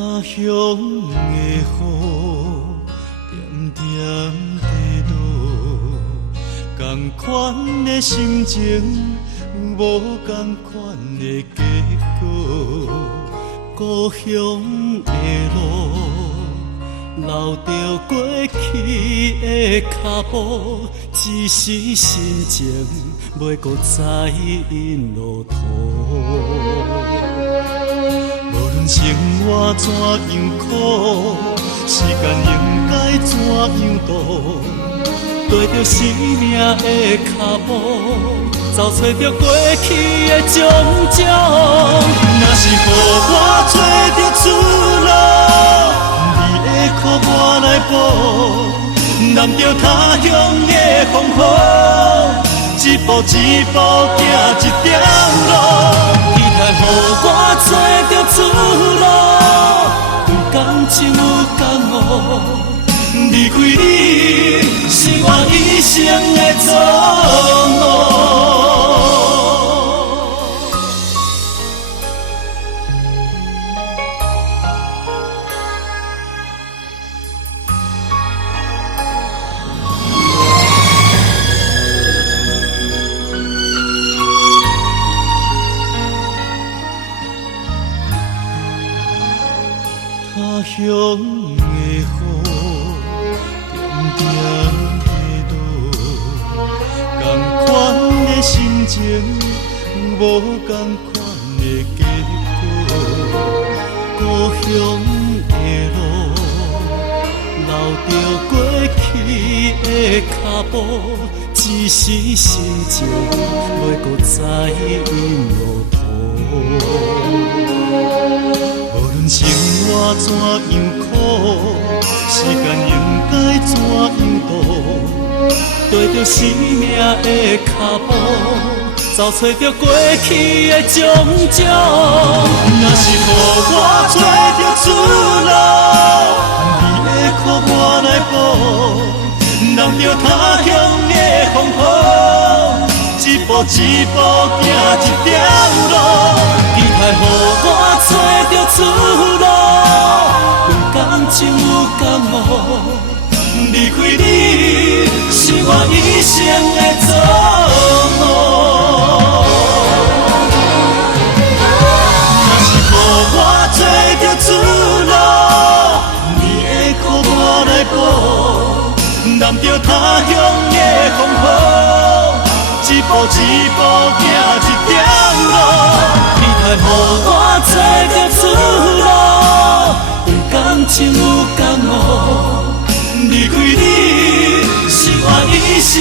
他乡的雨点点地落，同款的心情有无同款的结果。故乡的路，留着过去的脚步，只是心情袂搁再因路途。无论生活怎样苦，时间应该怎样度，跟着生命的脚步，走找着过去的种种。若是予我找着出路，你的苦我来补，揽着他乡的风雨，一步一步行一条路。期待予我找着出路，有感情有感悟，离开你是我一生的错误。他乡的雨点点地落，同款的心情有无同款的结果。故乡的路，留着过去的脚步，只是心情袂搁再因路途。无论生活怎样苦，时间应该怎样度，跟着生命的脚步，走找着过去的种种。若是予我找着出路，你的苦我来补，揽着他乡的风雨，一步一步行一条路。期待予我找着出路，有感情有感悟，离开你是我一生的错误。若是予我找着出路，你的苦我来补，揽着他乡的风雨，一步一步行一条路。期待予我找着出路，有感情有感悟，离开你是我一生